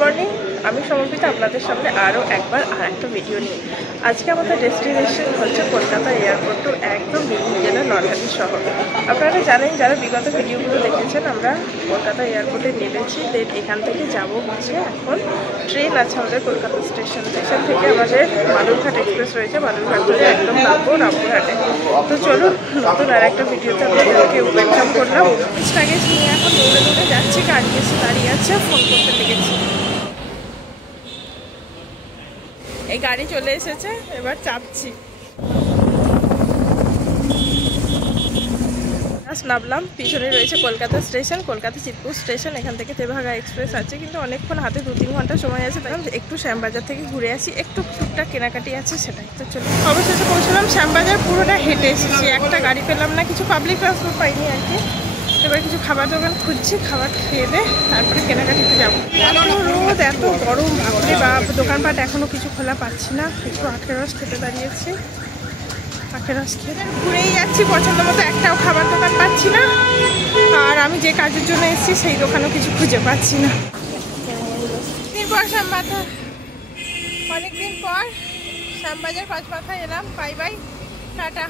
Morning, আমি সমর্পিত আপনাদের সামনে আরও একবার একটা ভিডিও নিয়ে। আজকে আমাদের ডেস্টিনেশন হচ্ছে কলকাতা এয়ারপোর্ট টু একদম বীরভূম জেলার নলহাটি শহর। আপনারা জানেন, যারা বিগত ভিডিওগুলো দেখেছেন, আমরা কলকাতা এয়ারপোর্টে নেমেছি। দেন এখান থেকে যাব হচ্ছে, এখন ট্রেন আছে আমাদের কলকাতা স্টেশন থেকে আমাদের বালুরঘাট এক্সপ্রেস রয়েছে, বালুরঘাট থেকে একদম নামবো রামপুরহাটে। তো চলুন, নতুন আর একটা ভিডিওতে আপনাদেরকে ওয়েলকাম করলাম। লাগেজ নিয়ে এখন দৌড়ে দৌড়ে যাচ্ছি, গাড়ি এসে দাঁড়িয়ে আছে, ফোন করতে লেগেছি। এই গাড়ি চলে এসেছে, এবার চাপছি। নামলাম, পিছনে রয়েছে কলকাতা স্টেশন, কলকাতা চিতপুর স্টেশন। এখান থেকে তেভাগা এক্সপ্রেস আছে, কিন্তু অনেকক্ষণ হাতে 2-3 ঘন্টা সময় আছে। তাই একটু শ্যামবাজার থেকে ঘুরে আসি, একটু টুকটাক কেনাকাটি আছে, সেটাই। তো চলো, অবশেষে পৌঁছলাম শ্যামবাজার। পুরোটা হেঁটে এসেছি, একটা গাড়ি পেলাম না, কিছু পাবলিক ট্রান্সপোর্ট পাইনি আর কি। এবার কিছু খাবার দোকান খুঁজছি, খাবার খেয়ে দে তারপরে কেনাকাটিতে যাবো। এত রোদ, এত গরম, ভাবলে বা দোকানপাট এখনো কিছু খোলা পাচ্ছি না। একটু আখের রস খেতে দাঁড়িয়েছি, আখের রস খেয়ে ঘুরেই যাচ্ছি। পছন্দ মতো একটাও খাবার দোকান পাচ্ছি না, আর আমি যে কাজের জন্য এসেছি সেই দোকানেও কিছু খুঁজে পাচ্ছি না। শ্যামবাজার, অনেকদিন পর শ্যামবাজার পাঁচমাথায় এলাম। Bye bye, tata.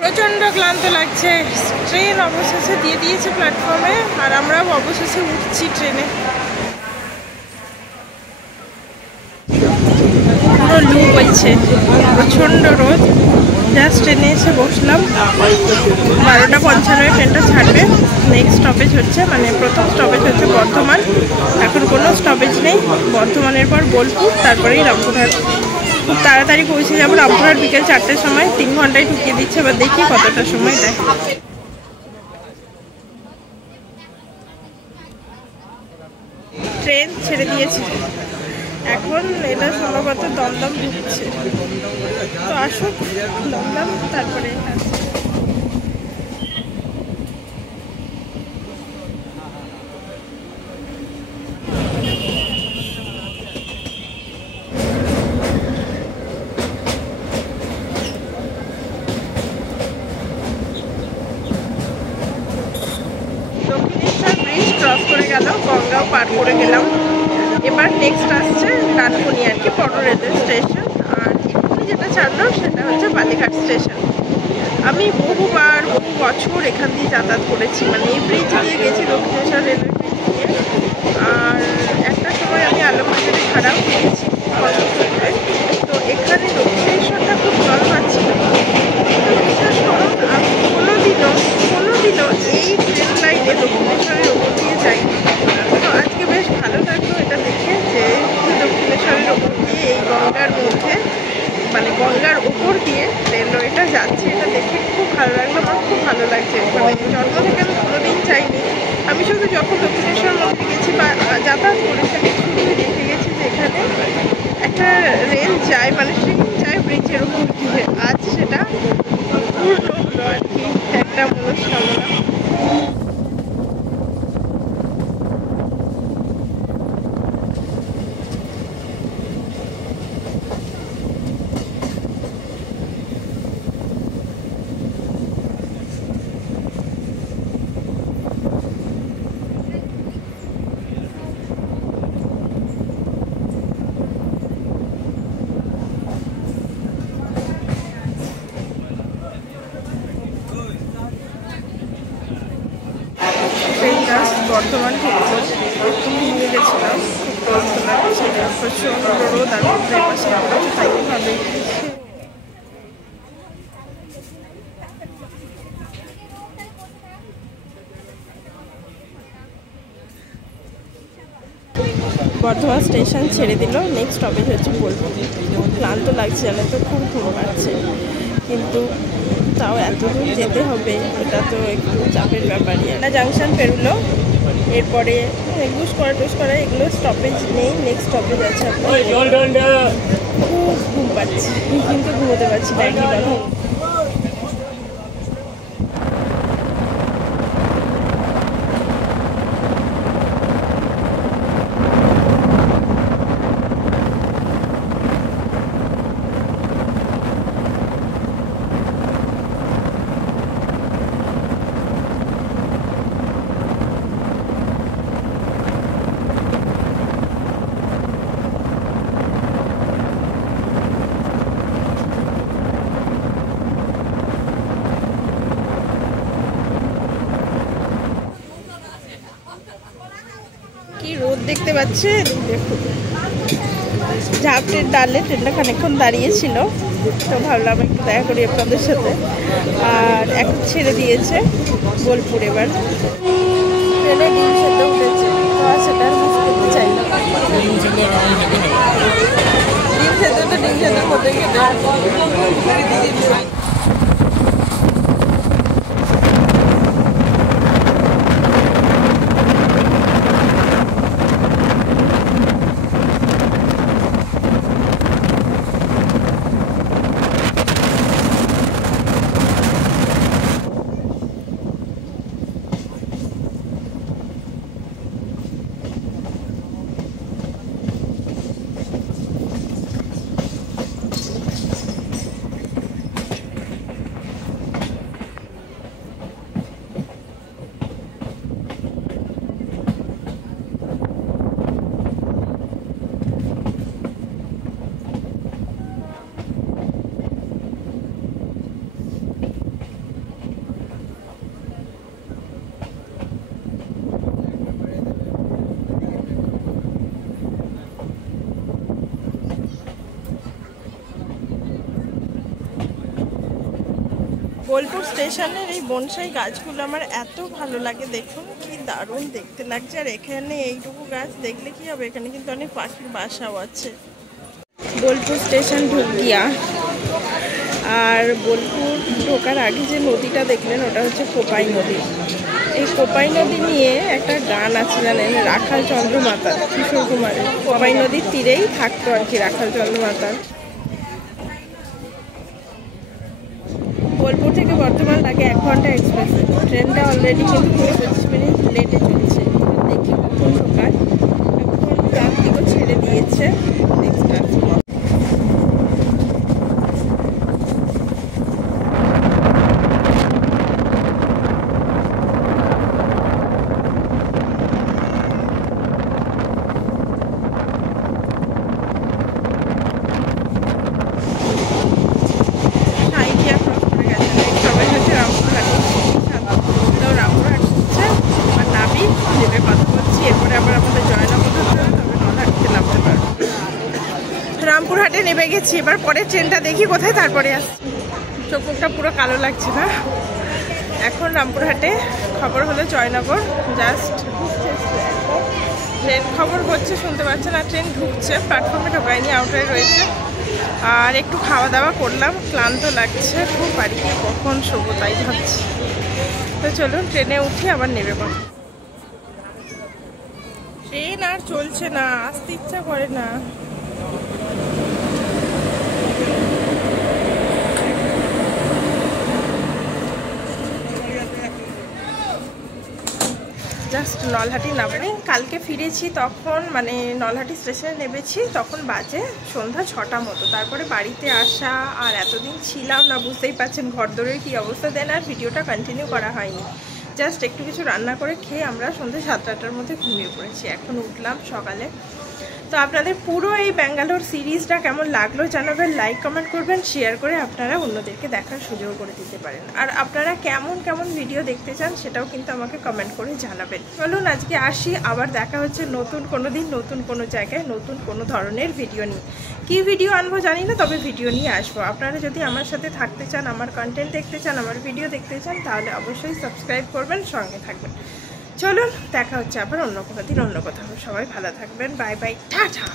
প্রচণ্ড ক্লান্ত লাগছে। ট্রেন অবশেষে দিয়ে দিয়েছে প্ল্যাটফর্মে, আর আমরাও অবশেষে উঠছি ট্রেনে। পুরো লু বইছে, প্রচণ্ড রোদ। জাস্ট ট্রেনে এসে বসলাম। 12:55 ট্রেনটা ছাড়বে। নেক্সট স্টপেজ হচ্ছে, মানে প্রথম স্টপেজ হচ্ছে বর্ধমান। এখন কোনো স্টপেজ নেই। বর্ধমানের পর বোলপুর, তারপরেই রামপুরহাট। খুব তাড়াতাড়ি পৌঁছে যাবো রামপুরহাট বিকেল 4টের সময়। 3 ঘন্টায় ঢুকিয়ে দিচ্ছে, এবার দেখি কতটা সময় দেয়। ট্রেন ছেড়ে দিয়েছি, এখন এটা সম্ভবত দমদম ঢুকছে। তো আসুক দমদম, তারপরে দক্ষিণেশ্বর ব্রিজ ক্রস করে গেল, গঙ্গাও পার করে গেলাম। এবার নেক্সট আসছে ডানকুনি আর কি, বড় রেলওয়ে স্টেশন। আর এখানে যেটা ছাড়লো সেটা হচ্ছে বালিঘাট স্টেশন। আমি বহু বছর এখান দিয়ে যাতায়াত করেছি, মানে এই ব্রিজ দিয়ে গেছি, দক্ষিণেশ্বর রেলওয়ে ব্রিজ দিয়ে। আর একটা সময় আমি আলমবাজারে ভাড়াও পেয়েছি কর্মসূত্রে। তো এখানে দক্ষিণেশ্বরটা খুব জল পাচ্ছিল। তো বিশ্বাস করুন, আমি কোনোদিনও এই ট্রেন লাইনে দক্ষিণেশ্বরের ওপর দিয়ে যাইনি। তো আজকে বেশ ভালো লাগলো এটা দেখে, যে দক্ষিণেশ্বরের ওপর দিয়ে এই গঙ্গার মধ্যে, মানে গঙ্গার ওপর দিয়ে রেলওয়েটা যাচ্ছে। এটা দেখে খুব ভালো লাগলো, আমার খুব ভালো লাগছে। মানে জন্ম থেকে আমি কোনোদিন চাইনি। আমি শুধু যখন দক্ষিণেশ্বর মন্দির গেছি বা যাতায়াত করেছি, আমি শুধুই দেখে গেছি যে এখানে একটা রেল যায়, মানে ট্রেন যায় ব্রিজের ওপর দিয়ে। আজ সেটা পূর্ণ হলো আর কি, একটা মনস্কামনা। বর্ধমান ঢুকলো, একটু ঘুমিয়ে গেছিলাম, খুব ক্লান্ত লাগছে, প্রচণ্ড রোদ। আর পাশে তাই ভালোই। বর্ধমান স্টেশন ছেড়ে দিল, নেক্সট স্টপেজ হচ্ছে বোলপুর। ক্লান্ত লাগছে, জানে তো, খুব ঘুম পাচ্ছে, কিন্তু তাও এত দূর যেতে হবে, এটা তো একটু চাপের ব্যাপারই। না জাংশন পেরোলো, এরপরে ঘুষ করা এগুলো স্টপেজ নেই। নেক্সট স্টপেজ আছে আপনার। খুব ঘুম পাচ্ছি, কিন্তু ঘুমোতে পারছি না, একই কথা। দেখতে পাচ্ছেন, দেখুন ঝাপটের ডালে ট্রেনটা খানিকক্ষণ দাঁড়িয়েছিল, তো ভাবলাম একটু দেখা করি আপনাদের সাথে। আর এখন ছেড়ে দিয়েছে বোলপুর। এবার ট্রেনে ডিম সেদ্ধ উঠেছে, তো আর সেটা মিস করতে চাই না। ডিম সেদ্ধ তো ডিম সেদ্ধর মধ্যে খেতে বোলপুর স্টেশনের এই বনসাই গাছগুলো আমার এত ভালো লাগে, দেখুন কি দারুণ দেখতে লাগছে। আর এখানে এইটুকু গাছ দেখলে কি হবে, এখানে কিন্তু অনেক পাখির বাসাও আছে। বোলপুর স্টেশন ঢুকিয়া, আর বোলপুর ঢোকার আগে যে নদীটা দেখলেন ওটা হচ্ছে কোপাই নদী। এই কোপাই নদী নিয়ে একটা গান আছে জানেন, রাখাল চন্দ্র মাতার, কিশোর কুমারের। কোপাই নদীর তীরেই থাকতো আর কি রাখাল চন্দ্র মাতার। বোলপুর থেকে বর্ধমান লাগে 1 ঘন্টা এক্সপ্রেস। ট্রেনটা অলরেডি কিন্তু 25 মিনিট লেটে চলছে। দেখি কখন ঢোকায়। এখন যাত্রীকে ছেড়ে দিয়েছে। নেক্সট আসবো। রামপুরহাটে নেমে গেছি, এবার পরের ট্রেনটা দেখি কোথায়, তারপরে আসছি। চোখ মুখটা পুরো কালো লাগছে না। এখন রামপুরহাটে খবর হলো জয়নগর, জাস্ট ট্রেন খবর হচ্ছে, শুনতে পাচ্ছেন। আর ট্রেন ঢুকছে, প্ল্যাটফর্মে ঢোকায়নি, আউটারে রয়েছে। আর একটু খাওয়া দাওয়া করলাম, ক্লান্ত লাগছে খুব, বাড়ি গিয়ে কখন শোবো তাই ভাবছি। তো চলুন ট্রেনে উঠি, আবার নেবে পর। ট্রেন আর চলছে না, আসতে ইচ্ছা করে না। জাস্ট নলহাটি নামবে। কালকে ফিরেছি তখন, মানে নলহাটি স্টেশনে নেমেছি তখন বাজে সন্ধ্যা 6টা মতো। তারপরে বাড়িতে আসা, আর এতদিন ছিলাম না, বুঝতেই পারছেন ঘর দরের কী অবস্থা। দেন আর ভিডিওটা কন্টিনিউ করা হয়নি। জাস্ট একটু কিছু রান্না করে খেয়ে আমরা সন্ধ্যে 7-8টার মধ্যে ঘুমিয়ে পড়েছি। এখন উঠলাম সকালে। তো আপনাদের পুরো এই ব্যাঙ্গালোর সিরিজটা কেমন লাগলো জানাবেন, লাইক কমেন্ট করবেন, শেয়ার করে আপনারা অন্যদেরকে দেখার সুযোগ করে দিতে পারেন। আর আপনারা কেমন কেমন ভিডিও দেখতে চান সেটাও কিন্তু আমাকে কমেন্ট করে জানাবেন। চলুন আজকে আসি, আবার দেখা হচ্ছে নতুন কোনো দিন, নতুন কোনো জায়গায়, নতুন কোনো ধরনের ভিডিও নিয়ে। কী ভিডিও আনবো জানি না, তবে ভিডিও নিয়ে আসবো। আপনারা যদি আমার সাথে থাকতে চান, আমার কন্টেন্ট দেখতে চান, আমার ভিডিও দেখতে চান, তাহলে অবশ্যই সাবস্ক্রাইব করবেন, সঙ্গে থাকবেন। চলুন দেখা হচ্ছে আবার অন্য কোনো দিন, অন্য কোথাও। সবাই ভালো থাকবেন, বাই বাই, টাটা।